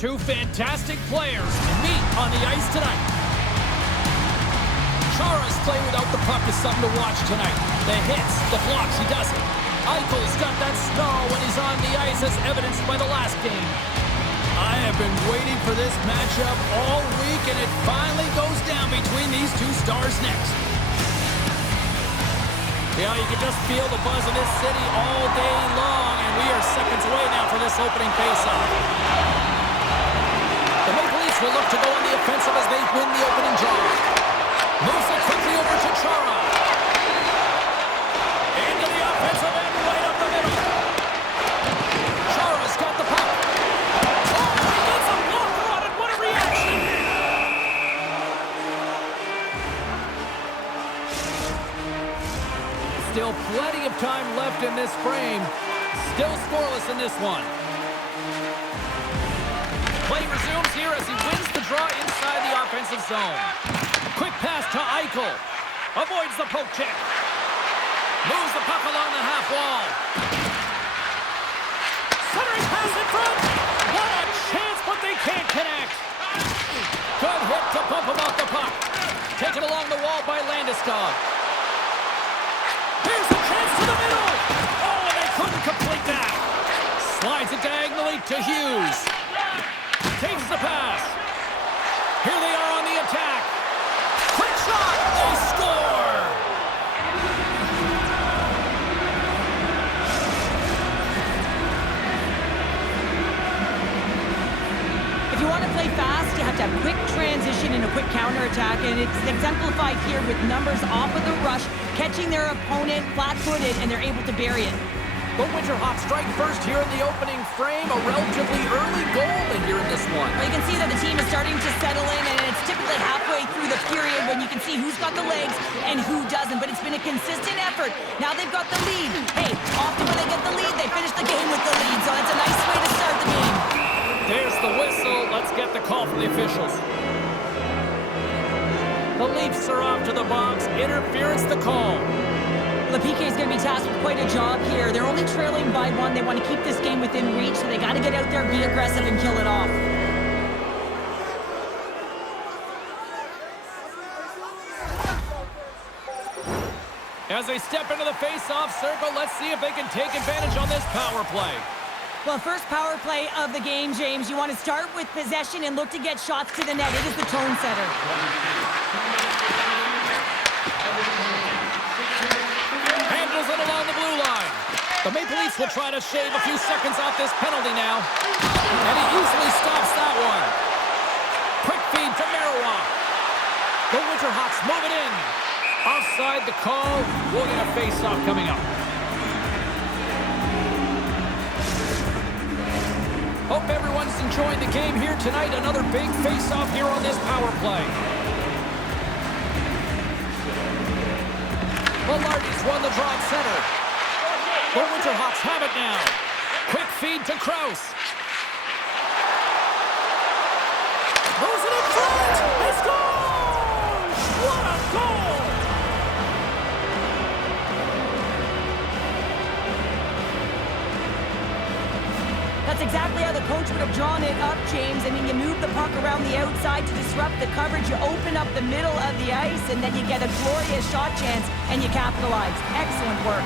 two fantastic players meet on the ice tonight. Chara's play without the puck is something to watch tonight. The hits, the blocks, he does it. Eichel's got that snarl when he's on the ice, as evidenced by the last game. I have been waiting for this matchup all week, and it finally goes down between these two stars next. Yeah, you can just feel the buzz in this city all day long, and we are seconds away now for this opening faceoff. The Maple Leafs will look to go on the offensive as they win the opening draw. Moves it quickly over to Chara. Into the offensive end, right up the middle. Chara's got the puck. Oh, he gets a blocker on it. What a reaction! Still plenty of time left in this frame. Still scoreless in this one. Play resumes here as he wins the draw inside the offensive zone. Quick pass to Eichel. Avoids the poke check. Moves the puck along the half wall. Centering pass in front. What a chance, but they can't connect. Good hit to bump him off the puck. Taken along the wall by Landeskog. Here's a chance to the middle. Oh, and they couldn't complete that. Slides it diagonally to Hughes. Takes the pass. Here they are on the attack. Quick shot. They score. If you want to play fast, you have to have quick transition and a quick counterattack, and it's exemplified here with numbers off of the rush, catching their opponent flat-footed, and they're able to bury it. The Winterhawks strike first here in the opening frame. A relatively early goal in here in this one. Well, you can see that the team is starting to settle in, and it's typically halfway through the period when you can see who's got the legs and who doesn't, but it's been a consistent effort. Now they've got the lead. Hey, often when they get the lead, they finish the game with the lead, so that's a nice way to start the game. There's the whistle. Let's get the call from the officials. The Leafs are off to the box. Interference the call. The PK is going to be tasked with quite a job here. They're only trailing by one. They want to keep this game within reach, so they got to get out there, be aggressive, and kill it off. As they step into the face-off circle, let's see if they can take advantage on this power play. Well, first power play of the game, James. You want to start with possession and look to get shots to the net. It is the tone setter. Along the blue line. The Maple Leafs will try to shave a few seconds off this penalty now. And he easily stops that one. Quick feed to Marois. The Winterhawks move it in. Offside the call. We'll get a face-off coming up. Hope everyone's enjoying the game here tonight. Another big face-off here on this power play. Velarde's won the draw at center. The Winterhawks have it now. Quick feed to Krause. Throws it in front. He scores! What a goal! That's exactly how the coach would have drawn it up, James. I mean, you move the puck around the outside to disrupt the coverage. You open up the middle of the ice, and then you get a glorious shot chance, and you capitalize. Excellent work.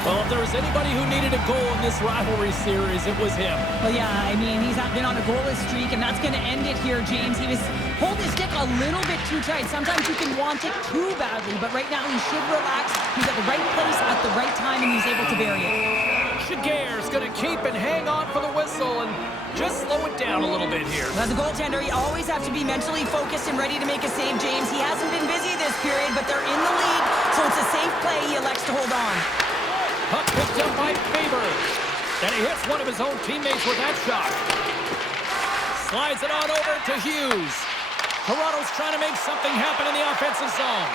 Well, if there was anybody who needed a goal in this rivalry series, it was him. Well, yeah, I mean, he's been on a goalless streak, and that's going to end it here, James. He was holding his stick a little bit too tight. Sometimes you can want it too badly, but right now he should relax. He's at the right place at the right time, and he's able to bury it. Shigear's going to keep and hang on for the whistle and just slow it down a little bit here. As a goaltender, you always have to be mentally focused and ready to make a save, James. He hasn't been busy this period, but they're in the lead, so it's a safe play. He elects to hold on. Puck picked up by Faber. And he hits one of his own teammates with that shot. Slides it on over to Hughes. Toronto's trying to make something happen in the offensive zone.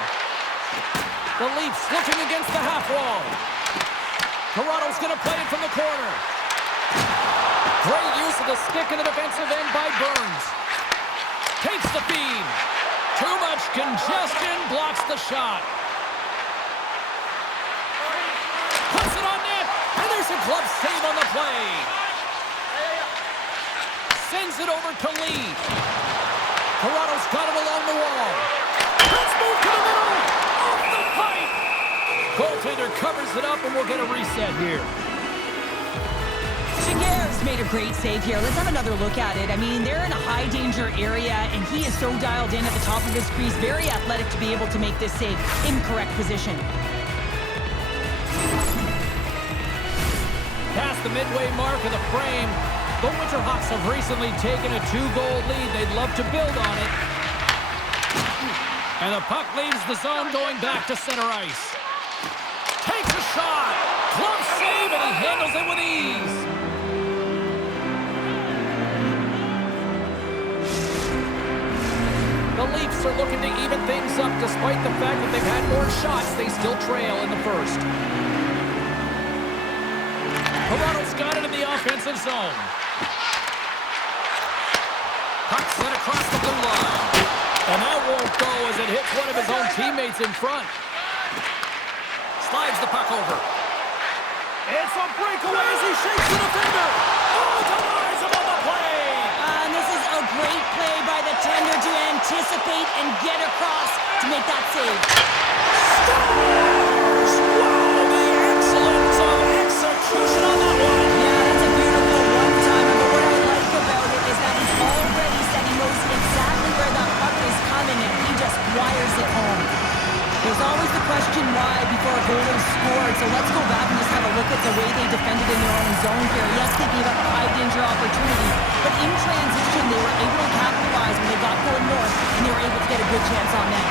The Leafs looking against the half wall. Toronto's going to play it from the corner. Great use of the stick in the defensive end by Burns. Takes the feed. Too much congestion, blocks the shot. Puts it on net, and there's a glove save on the play. Sends it over to Lee. Toronto's got it along the wall. Let's move to the middle. Off the pipe. Goaltender covers it up, and we'll get a reset here. Shigeru's made a great save here. Let's have another look at it. I mean, they're in a high-danger area, and he is so dialed in at the top of his crease. Very athletic to be able to make this save. Incorrect position. Past the midway mark of the frame, the Winterhawks have recently taken a 2-goal lead. They'd love to build on it. And the puck leaves the zone going back to center ice. Takes a shot. Glove save, and he handles it with ease. The Leafs are looking to even things up. Despite the fact that they've had more shots, they still trail in the first. Toronto's got it in the offensive zone. Puck sent across the blue line. And that won't go as it hits one of his own teammates in front. Slides the puck over. It's a breakaway as he shakes the defender. Oh, denies him on the play. And this is a great play by the tender to anticipate and get across to make that save. Scores! Wow, the excellence of execution on that one. Yeah, that's a beautiful one-timer, but what I like about it is that he's already said he knows exactly where that puck is coming, and he just wires it home. There's always the question why before a goal is scored, so let's go back and just have a look at the way they defended in their own zone here. Yes, they gave up a high-danger opportunity, but in transition, they were able to capitalize when they got going north, and they were able to get a good chance on net.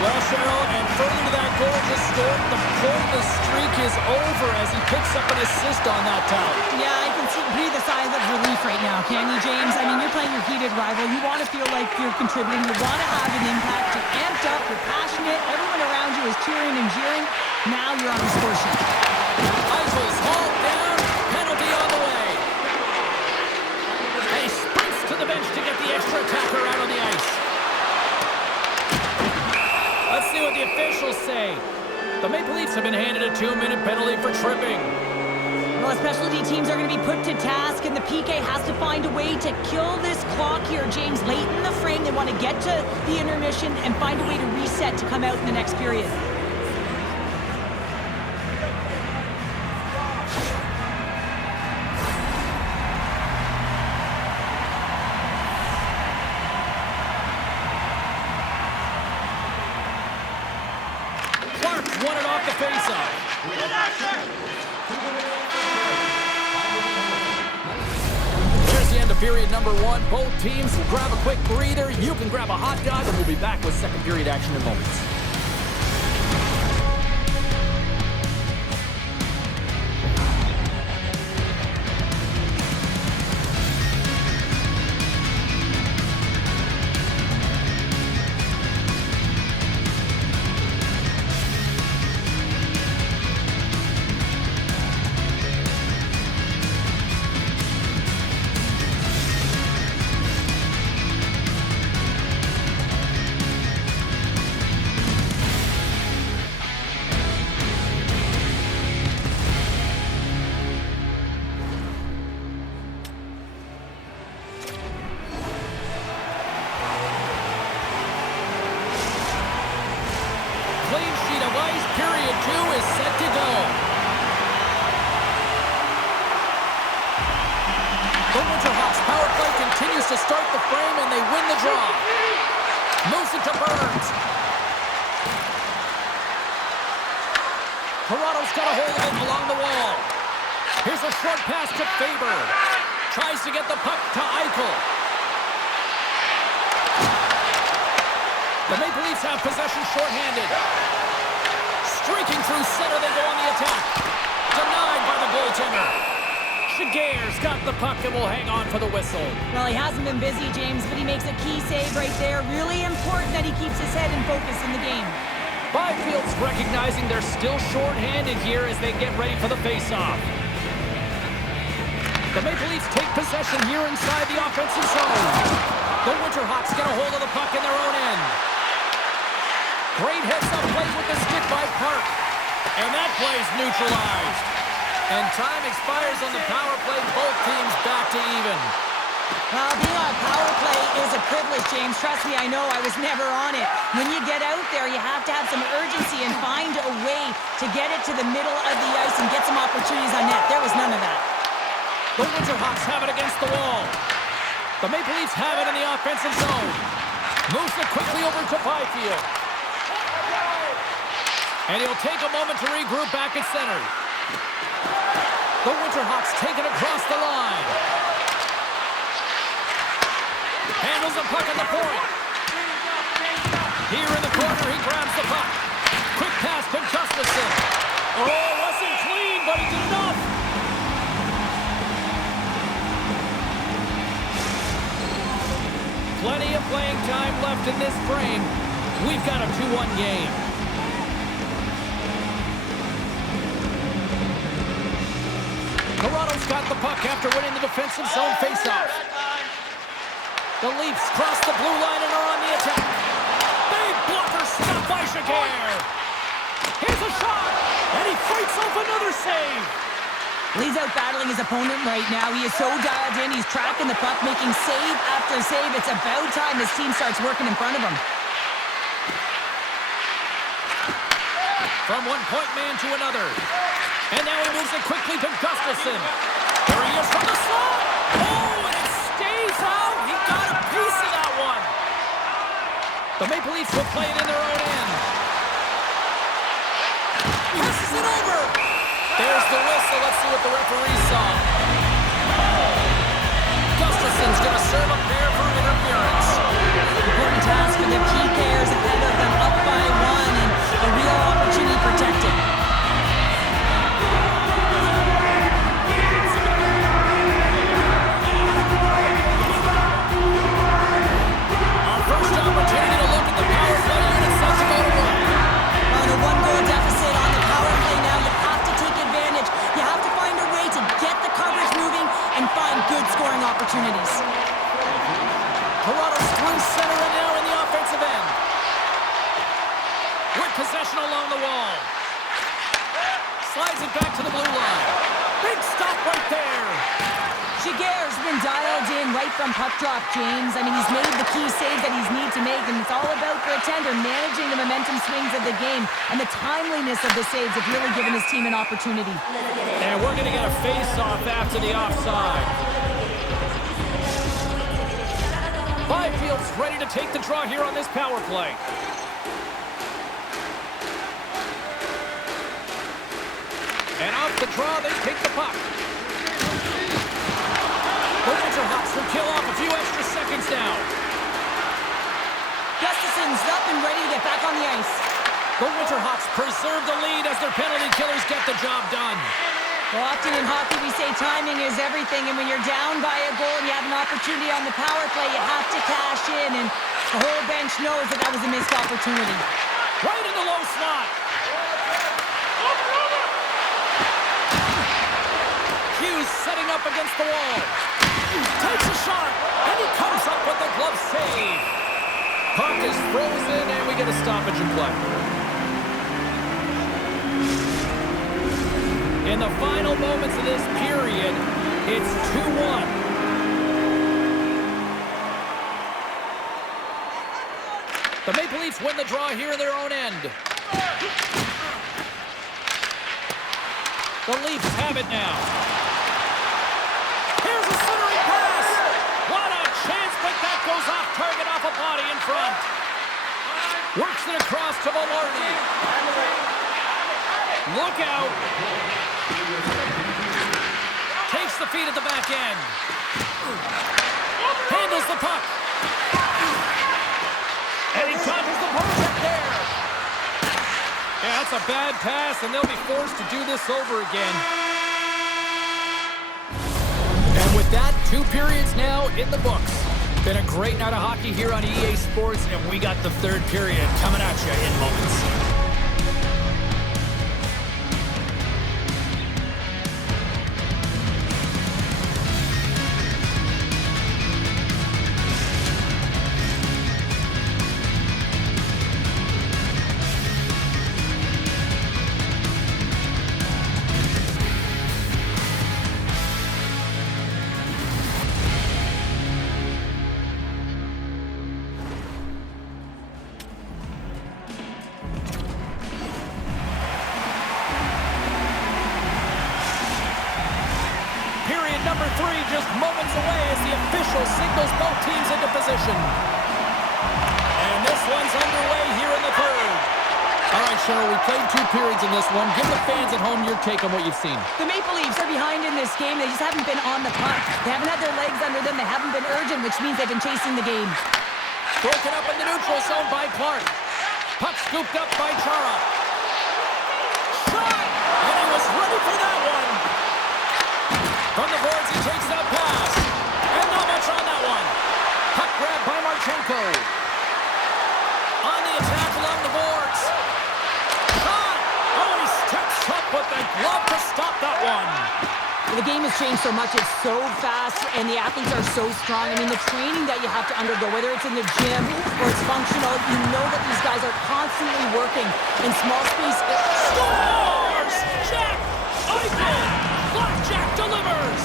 Well, Cheryl, and further to that goal just scored, the pointless streak is over as he picks up an assist on that towel. Yeah, I can breathe a sigh of relief right now, can you, James? I mean, you're playing your heated rival. You want to feel like you're contributing. You want to have an impact. You're amped up. You're passionate. Everyone around you is cheering and jeering. Now you're on the score sheet. Eichel's hauled down. Penalty on the way. And he sprints to the bench to get the extra attacker out on the ice. Let's see what the officials say. The Maple Leafs have been handed a 2-minute penalty for tripping. Well, specialty teams are going to be put to task, and the PK has to find a way to kill this clock here, James. Late in the frame, they want to get to the intermission and find a way to reset to come out in the next period. Won it off the faceoff. There's the end of period number 1. Both teams will grab a quick breather. You can grab a hot dog, and we'll be back with second period action in moments. Clean sheet of ice. Period 2 is set to go. The Winterhawks power play continues to start the frame, and they win the draw. Moves it to Burns. Toronto's got a hold of it along the wall. Here's a short pass to Faber. Tries to get the puck to Eichel. The Maple Leafs have possession shorthanded. Streaking through center, they go on the attack. Denied by the goaltender. Shigeru's got the puck and will hang on for the whistle. Well, he hasn't been busy, James, but he makes a key save right there. Really important that he keeps his head in focus in the game. Byfield's recognizing they're still shorthanded here as they get ready for the faceoff. The Maple Leafs take possession here inside the offensive zone. The Winterhawks get a hold of the puck in their own end. Great heads-up play with the stick by Park. And that play's neutralized. And time expires on the power play. Both teams back to even. Well, being on a power play is a privilege, James. Trust me, I know. I was never on it. When you get out there, you have to have some urgency and find a way to get it to the middle of the ice and get some opportunities on net. There was none of that. The Winterhawks have it against the wall. The Maple Leafs have it in the offensive zone. Moves it quickly over to Byfield. And he'll take a moment to regroup back at center. The Winterhawks take it across the line. Handles the puck at the point. Here in the corner, he grabs the puck. Quick pass to Gustafsson. Oh, wasn't clean, but he did enough. Plenty of playing time left in this frame. We've got a 2-1 game. Toronto's got the puck after winning the defensive zone faceoff. The Leafs cross the blue line and are on the attack. Big blocker stopped by Shakir. Here's a shot, and he fights off another save. He's out battling his opponent right now. He is so dialed in. He's tracking the puck, making save after save. It's about time his team starts working in front of him. From one point man to another. And now he moves it quickly to Gustafsson. There he is from the slot. Oh, and it stays out. He got a piece of that one. The Maple Leafs will play it in their own end. Passes it over. There's the whistle. Let's see what the referee saw. Gustafsson's going to serve a pair for interference. Important task for the key players ahead of them, up by one, and a real opportunity protected. Our first opportunity to look at the power play unit set to go to work. On a one-goal deficit on the power play now, you have to take advantage. You have to find a way to get the coverage moving and find good scoring opportunities. Toronto's through center and now in the offensive end. With possession along the wall. Slides it back to the blue line. Big stop right there. Shakir's been dialed in right from puck drop, James. I mean, he's made the key saves that he's needed to make, and it's all about for a tender managing the momentum swings of the game, and the timeliness of the saves have really given his team an opportunity. And we're going to get a face-off after the offside. Byfield's ready to take the draw here on this power play. And off the draw, they take the puck. The Winterhawks will kill off a few extra seconds now. Gustafsson's up and ready to get back on the ice. The Winterhawks preserve the lead as their penalty killers get the job done. Well, often in hockey we say timing is everything, and when you're down by a goal and you have an opportunity on the power play, you have to cash in, and the whole bench knows that that was a missed opportunity. Right in the low slot. Hughes setting up against the wall. Takes a shot, and he comes up with the glove save. Puck is frozen, and we get a stoppage in play. In the final moments of this period, it's 2-1. The Maple Leafs win the draw here in their own end. The Leafs have it now. Here's a centering pass. What a chance, but that goes off target off a body in front. Works it across to Velarde. Look out. Takes the feed at the back end. Handles the puck. And he dodges the project there. Yeah, that's a bad pass, and they'll be forced to do this over again. And with that, 2 periods now in the books. Been a great night of hockey here on EA Sports, and we got the 3rd period coming at you in moments. three just moments away as the official signals both teams into position. And this one's underway here in the third. All right, Cheryl, we played 2 periods in this one. Give the fans at home your take on what you've seen. The Maple Leafs are behind in this game. They just haven't been on the puck. They haven't had their legs under them. They haven't been urgent, which means they've been chasing the game. Broken up in the neutral zone by Clark. Puck scooped up by Chara. Shot! And he was ready for that one. From the boards, he takes that pass. And not much on that one. Puck grab by Marchenko. On the attack along the boards. Shot! Oh, he steps up with the glove to stop that one. The game has changed so much. It's so fast, and the athletes are so strong. I mean, the training that you have to undergo, whether it's in the gym or it's functional, you know that these guys are constantly working in small space. Scores! Jack Eichel! Blackjack delivers!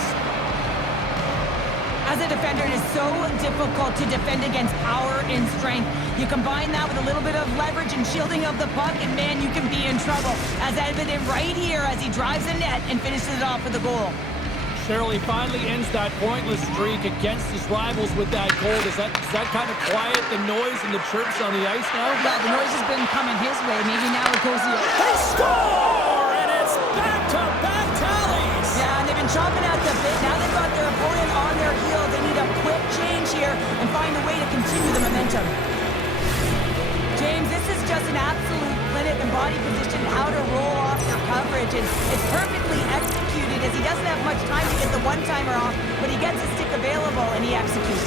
As a defender, it is so difficult to defend against power and strength. You combine that with a little bit of leverage and shielding of the puck, and man, you can be in trouble. As evident right here as he drives the net and finishes it off with a goal. Cheryl, he finally ends that pointless streak against his rivals with that goal. Does that kind of quiet the noise and the chirps on the ice now? Yeah, the noise has been coming his way. Maybe now it goes the other. They score! And it's back-to-back tallies! Yeah, and they've been chomping at the bit. Now they've got their opponent on their heel. They need a quick change here and find a way to continue the momentum. James, this is just an absolute clinic and body position, how to roll off your coverage, and it's perfectly executed as he doesn't have much time to get the one-timer off, but he gets a stick available and he executes.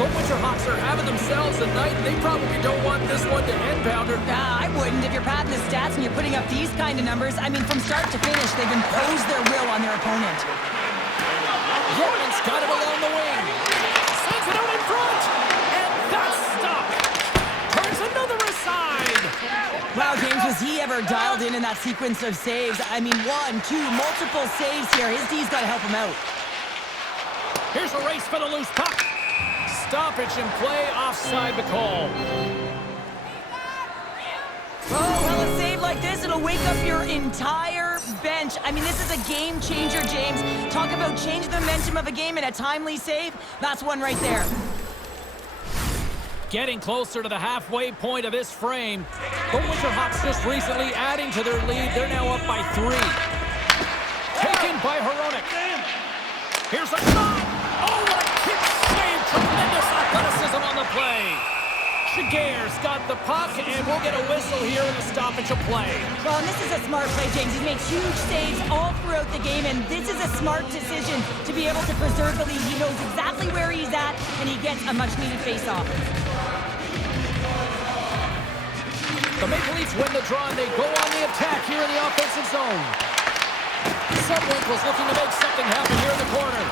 The Winterhawks are having themselves a night. They probably don't want this one to end, Pounder. I wouldn't. If you're padding the stats and you're putting up these kind of numbers, I mean, from start to finish, they've imposed their will on their opponent. Yorman's got it along the wing. Sends it out in front. And that's stopped. Turns another aside. Wow, James, was he ever dialed in that sequence of saves? I mean, 1, 2, multiple saves here. His D's got to help him out. Here's a race for the loose puck. Stoppage in play, offside the call. Oh, well, a save like this, it'll wake up your entire bench. I mean, this is a game changer, James. Talk about changing the momentum of a game in a timely save. That's one right there. Getting closer to the halfway point of this frame. The Winterhawks just recently adding to their lead. They're now up by 3. Taken by Hronek. Here's a shot. Oh, what a kick save. Tremendous athleticism on the play. Shigear's got the puck, and we'll get a whistle here in the stoppage of play. Well, and this is a smart play, James. He's made huge saves all throughout the game, and this is a smart decision to be able to preserve the lead. He knows exactly where he's at, and he gets a much-needed face-off. The Maple Leafs win the draw, and they go on the attack here in the offensive zone. Subwinkle's looking to make something happen here in the corner.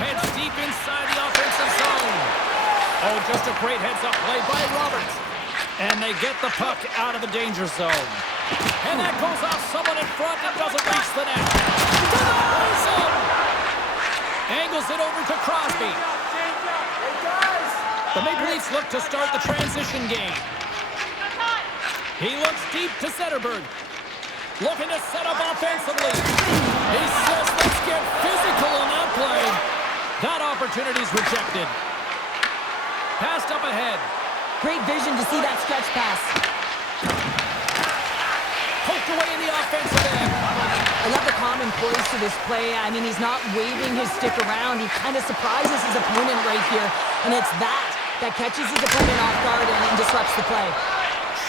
Heads deep inside the offensive zone. Oh, just a great heads-up play by Roberts. And they get the puck out of the danger zone. And that goes off someone in front and doesn't reach the net. Denies him! Angles it over to Crosby. The Maple Leafs look to start the transition game. He looks deep to Zetterberg. Looking to set up offensively. He says, let's get physical on that play. That opportunity's rejected. Passed up ahead. Great vision to see that stretch pass. Poked away in the offensive end. I love the common poise to this play. I mean, he's not waving his stick around. He kind of surprises his opponent right here. And it's that catches his opponent off guard and disrupts the play.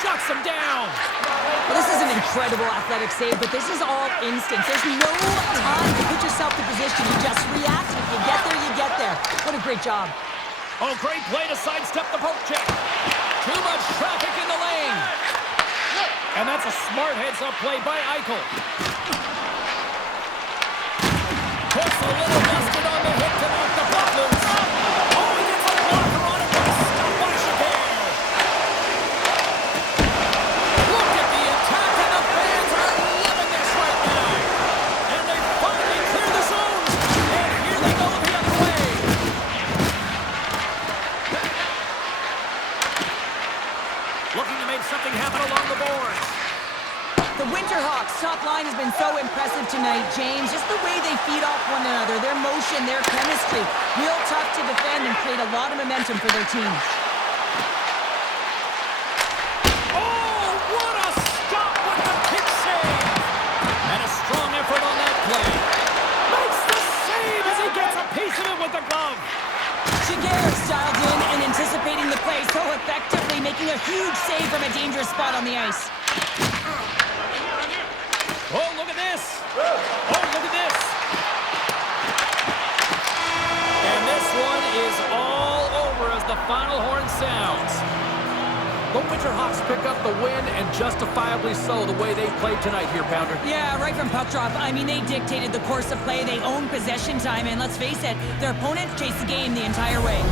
Shuts him down. Well, this is an incredible athletic save, but this is all instant. There's no time to put yourself to position. You just react. If you get there, you get there. What a great job. Oh, great play to sidestep the poke check. Too much traffic in the lane. And that's a smart heads-up play by Eichel. Puts a little mustard on the hit to knock the puck loose. Oh, he gets a blocker on it, but it's stopped by Shigear. Look at the attack, and the fans are loving this right now. And they finally clear the zone. And here they go the other way. Looking to make something happen along the boards. The Winterhawks top top line has been so impressive tonight, James. Just the way they feed off one another, their motion, their chemistry. Real tough to defend and create a lot of momentum for their team. Oh, what a stop with the kick save! And a strong effort on that play. Makes the save as he gets a piece of it with the glove. Shigeru's dialed in and anticipating the play so effectively, making a huge save from a dangerous spot on the ice. Oh, look at this. Oh, look at this. And this one is all over as the final horn sounds. The Winterhawks pick up the win, and justifiably so, the way they played tonight here, Pounder. Yeah, right from puck drop. I mean, they dictated the course of play. They owned possession time, and let's face it, their opponent chased the game the entire way.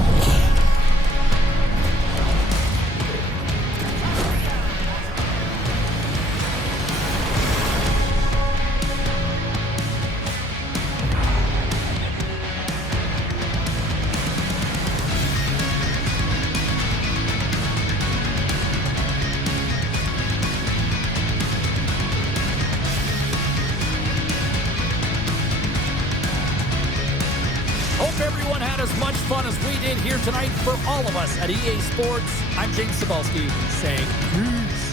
Hope everyone had as much fun as we did here tonight. For all of us at EA Sports, I'm James Cebulski saying peace.